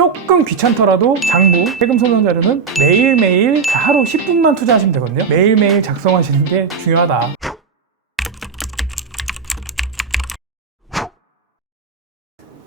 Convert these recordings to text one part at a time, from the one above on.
조금 귀찮더라도 장부 세금 소명 자료는 매일매일 하루 10분만 투자하시면 되거든요. 매일매일 작성하시는 게 중요하다.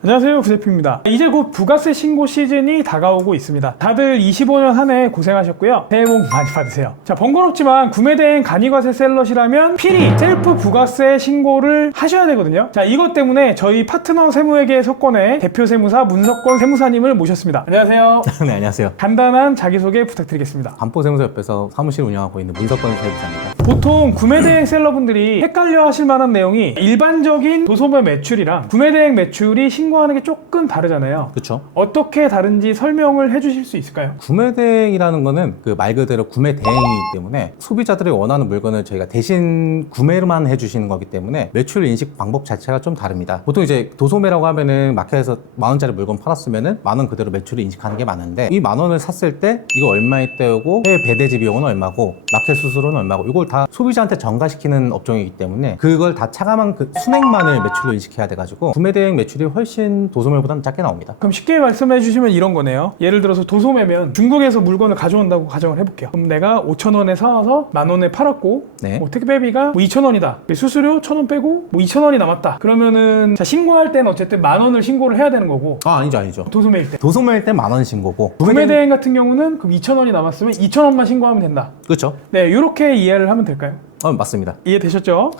안녕하세요, 구대표입니다. 이제 곧 부가세 신고 시즌이 다가오고 있습니다. 다들 25년 한 해 고생하셨고요. 새해 복 많이 받으세요. 자, 번거롭지만 구매대행 간이과세 셀러시라면 필히 셀프 부가세 신고를 하셔야 되거든요. 자, 이것 때문에 저희 파트너 세무회계 석권의 대표 세무사 문석권 세무사님을 모셨습니다. 안녕하세요. 네, 안녕하세요. 간단한 자기소개 부탁드리겠습니다. 반포세무서협회에서 사무실 운영하고 있는 문석권 세무사입니다. 보통 구매대행 셀러분들이 헷갈려 하실 만한 내용이 일반적인 도소매 매출이랑 구매대행 매출이 신고하는 게 조금 다르잖아요. 그렇죠. 어떻게 다른지 설명을 해주실 수 있을까요? 구매대행이라는 거는 그 말 그대로 구매대행이기 때문에 소비자들이 원하는 물건을 저희가 대신 구매만 해주시는 거기 때문에 매출 인식 방법 자체가 좀 다릅니다. 보통 이제 도소매라고 하면은 마켓에서 10,000원짜리 물건 팔았으면은 10,000원 그대로 매출을 인식하는 게 많은데, 이 10,000원을 샀을 때 이거 얼마에 떼우고 해외 배대지 비용은 얼마고 마켓 수수료는 얼마고 이걸 다 소비자한테 전가시키는 업종이기 때문에 그걸 다 차감한 그 순액만을 매출로 인식해야 돼가지고 구매대행 매출이 훨씬 도소매보다는 작게 나옵니다. 그럼 쉽게 말씀해 주시면 이런 거네요. 예를 들어서 도소매면 중국에서 물건을 가져온다고 가정을 해볼게요. 그럼 내가 5,000원에 사와서 10,000원에 팔았고, 네. 택배비가 2,000원이다. 수수료 1,000원 빼고 2,000원이 남았다. 그러면은 자, 신고할 때는 어쨌든 10,000원을 신고를 해야 되는 거고. 아니죠. 도소매일 때. 도소매일 때 10,000원 신고고 구매대행 같은 경우는 그럼 2,000원이 남았으면 2,000원만 신고하면 된다. 그렇죠. 네, 이렇게 이해를 하면 될까요? 맞습니다. 이해되셨죠?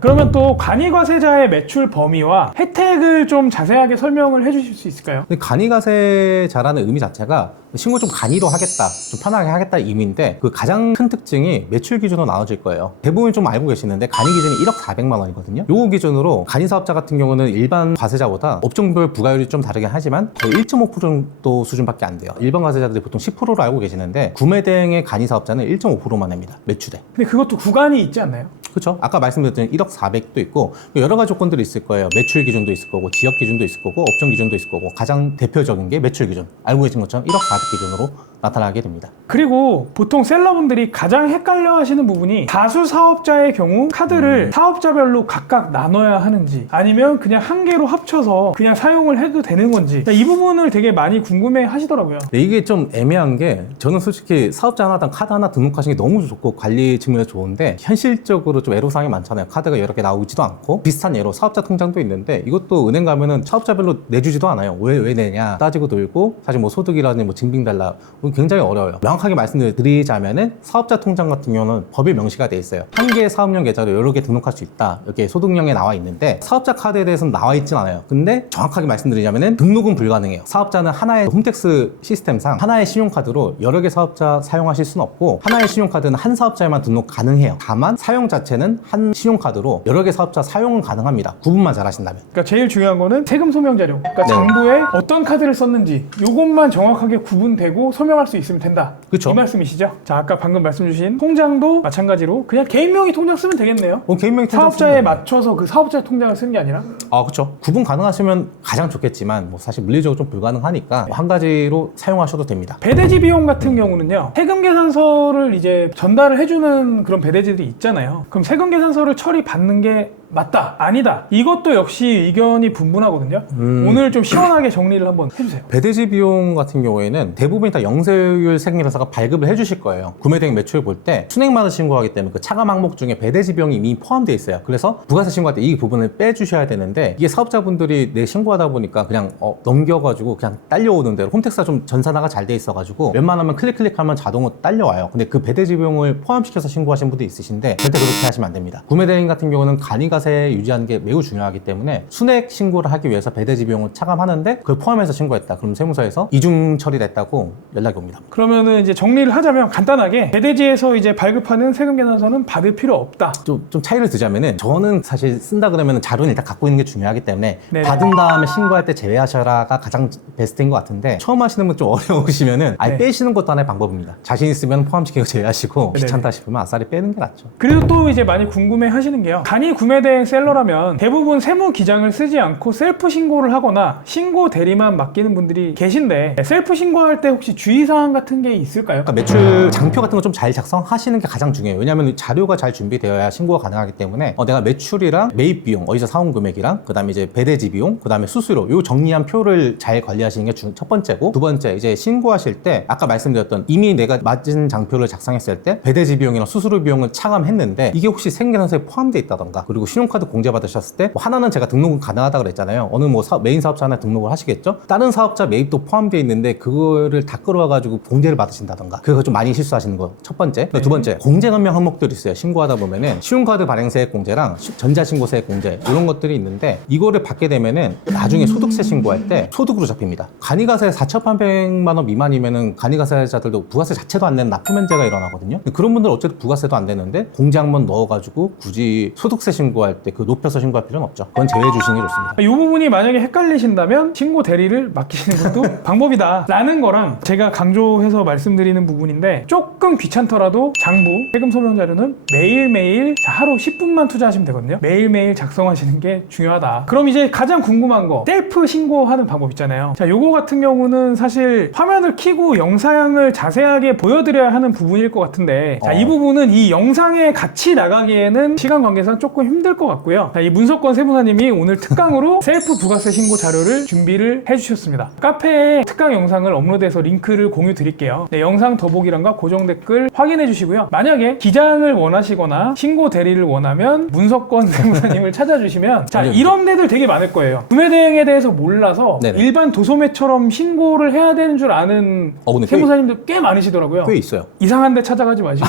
그러면 또 간이과세자의 매출 범위와 혜택을 좀 자세하게 설명을 해주실 수 있을까요? 근데 간이과세자라는 의미 자체가 신고 좀 간이로 하겠다, 좀 편하게 하겠다 의미인데, 그 가장 큰 특징이 매출 기준으로 나눠질 거예요. 대부분 좀 알고 계시는데 간이 기준이 1억 400만 원이거든요. 요거 기준으로 간이사업자 같은 경우는 일반 과세자보다 업종별 부가율이 좀 다르긴 하지만 거의 1.5% 정도 수준밖에 안 돼요. 일반 과세자들이 보통 10%로 알고 계시는데 구매대행의 간이사업자는 1.5%만 냅니다. 매출에. 근데 그것도 구간이 있지 않나요? 그렇죠. 아까 말씀드렸던 1억 400도 있고 여러 가지 조건들이 있을 거예요. 매출 기준도 있을 거고 지역 기준도 있을 거고 업종 기준도 있을 거고 가장 대표적인 게 매출 기준. 알고 계신 것처럼 1억 400 기준으로 나타나게 됩니다. 그리고 보통 셀러분들이 가장 헷갈려 하시는 부분이 다수 사업자의 경우 카드를 사업자별로 각각 나눠야 하는지 아니면 그냥 한 개로 합쳐서 그냥 사용을 해도 되는 건지, 이 부분을 되게 많이 궁금해 하시더라고요. 네, 이게 좀 애매한 게 저는 솔직히 사업자 하나당 카드 하나 등록하시는 게 너무 좋고 관리 측면에서 좋은데 현실적으로 좀 애로사항이 많잖아요. 카드가 여러 개 나오지도 않고 비슷한 예로 사업자 통장도 있는데 이것도 은행 가면은 사업자별로 내주지도 않아요. 왜 내냐 따지고 돌고 사실 뭐 소득이라든지 뭐 증빙 달라 굉장히 어려워요. 명확하게 말씀드리자면은 사업자 통장 같은 경우는 법에 명시가 돼 있어요. 한 개의 사업용 계좌로 여러 개 등록할 수 있다. 이렇게 소득령에 나와 있는데 사업자 카드에 대해서는 나와 있진 않아요. 근데 정확하게 말씀드리자면은 등록은 불가능해요. 사업자는 하나의 홈택스 시스템상 하나의 신용카드로 여러 개 사업자 사용하실 수는 없고 하나의 신용카드는 한 사업자에만 등록 가능해요. 다만 사용 자체는 한 신용카드로 여러 개 사업자 사용은 가능합니다. 구분만 잘 하신다면. 그러니까 제일 중요한 거는 세금 소명 자료, 그러니까 네. 장부에 어떤 카드를 썼는지 요것만 정확하게 구분되고 소명할 수 있으면 된다. 그쵸. 이 말씀이시죠? 자, 아까 방금 말씀 주신 통장도 마찬가지로 그냥 개인 명의 통장 쓰면 되겠네요. 개인 명의 통장 사업자에 쓰면 맞춰서 그 사업자 통장을 쓰는 게 아니라. 그렇죠. 구분 가능하시면 가장 좋겠지만 뭐 사실 물리적으로 좀 불가능하니까 한 가지로 사용하셔도 됩니다. 배대지 비용 같은 경우는요, 세금 계산서를 이제 전달을 해주는 그런 배대지들이 있잖아요. 그럼 세금 계산서를 처리받는 게 맞다, 아니다, 이것도 역시 의견이 분분하거든요. 오늘 좀 시원하게 정리를 한번 해주세요. 배대지 비용 같은 경우에는 대부분이 다 영세율 세금계산서가 발급을 해주실 거예요. 구매대행 매출 볼 때 순액만을 신고하기 때문에 그 차감 항목 중에 배대지 비용이 이미 포함되어 있어요. 그래서 부가세 신고할 때 이 부분을 빼주셔야 되는데 이게 사업자분들이 내 신고하다 보니까 그냥 넘겨가지고 그냥 딸려오는 대로 홈택스가 좀 전산화가 잘 돼 있어가지고 웬만하면 클릭하면 자동으로 딸려와요. 근데 그 배대지 비용을 포함시켜서 신고하신 분도 있으신데 절대 그렇게 하시면 안 됩니다. 구매대행 같은 경우는 간이과세 유지하는 게 매우 중요하기 때문에 순액 신고를 하기 위해서 배대지 비용을 차감하는데 그걸 포함해서 신고했다. 그럼 세무서에서 이중 처리됐다고 연락이 옵니다. 그러면은 이제 정리를 하자면 간단하게 배대지에서 이제 발급하는 세금 계산서는 받을 필요 없다. 좀 차이를 두자면은 저는 사실 쓴다 그러면 자료는 일단 갖고 있는 게 중요하기 때문에 네네. 받은 다음에 신고할 때 제외하셔라가 가장 베스트인 것 같은데 처음 하시는 분 좀 어려우시면은 아예 네. 빼시는 것도 하나의 방법입니다. 자신 있으면 포함시키고 제외하시고 네네. 귀찮다 싶으면 아싸리 빼는 게 낫죠. 그리고 또 이제 많이 궁금해 하시는 게요, 간이 구매대행 구매대행 셀러라면 대부분 세무 기장을 쓰지 않고 셀프 신고를 하거나 신고 대리만 맡기는 분들이 계신데 셀프 신고할 때 혹시 주의사항 같은 게 있을까요? 그러니까 매출 장표 같은 거 좀 잘 작성하시는 게 가장 중요해요. 왜냐하면 자료가 잘 준비되어야 신고가 가능하기 때문에 내가 매출이랑 매입 비용, 어디서 사온 금액이랑 그다음에 이제 배대지 비용, 그다음에 수수료 요 정리한 표를 잘 관리하시는 게 첫 번째고, 두 번째 이제 신고하실 때 아까 말씀드렸던 이미 내가 맞은 장표를 작성했을 때 배대지 비용이나 수수료 비용을 차감했는데 이게 혹시 생계산서에 포함되어 있다던가, 그리고 신용카드 공제 받으셨을 때 하나는 제가 등록은 가능하다 그랬잖아요. 어느 뭐 메인 사업자 하나 등록을 하시겠죠. 다른 사업자 매입도 포함되어 있는데 그거를 다 끌어와가지고 공제를 받으신다던가, 그거 좀 많이 실수하시는 거 첫 번째. 두 번째, 공제 감면 항목들이 있어요. 신고하다 보면은 신용카드 발행세액 공제랑 전자신고세액 공제 이런 것들이 있는데, 이거를 받게 되면은 나중에 소득세 신고할 때 소득으로 잡힙니다. 간이가세 4,800만 원 미만이면은 간이가세자들도 부가세 자체도 안 내는 납부면제가 일어나거든요. 그런 분들 어쨌든 부가세도 안 되는데 공제 한번 넣어가지고 굳이 소득세 신고할 때 그 높여서 신고할 필요는 없죠. 그건 제외해 주시는 게 좋습니다. 이 부분이 만약에 헷갈리신다면 신고 대리를 맡기시는 것도 방법이다 라는 거랑, 제가 강조해서 말씀드리는 부분인데 조금 귀찮더라도 장부 세금 소명 자료는 매일매일 하루 10분만 투자하시면 되거든요. 매일매일 작성하시는 게 중요하다. 그럼 이제 가장 궁금한 거, 셀프 신고하는 방법 있잖아요. 자, 요거 같은 경우는 사실 화면을 켜고 영상을 자세하게 보여드려야 하는 부분일 것 같은데, 자, 이 부분은 이 영상에 같이 나가기에는 시간 관계상 조금 힘들 것 같고요. 자, 이 문석권 세무사님이 오늘 특강으로 셀프 부가세 신고 자료를 준비를 해주셨습니다. 카페에 특강 영상을 업로드해서 링크를 공유 드릴게요. 네, 영상 더보기란과 고정 댓글 확인해 주시고요. 만약에 기장을 원하시거나 신고 대리를 원하면 문석권 세무사님을 찾아주시면, 자, 이런 데들 되게 많을 거예요. 구매 대행에 대해서 몰라서 네네. 일반 도소매처럼 신고를 해야 되는 줄 아는 근데 세무사님들 꽤 많으시더라고요. 꽤 있어요. 이상한 데 찾아가지 마시고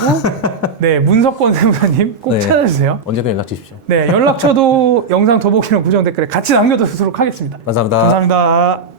네, 문석권 세무사님 꼭 네. 찾아주세요. 언제든 연락 주십시오. 네, 연락처도 영상 더보기랑 고정 댓글에 같이 남겨두도록 하겠습니다. 감사합니다. 감사합니다.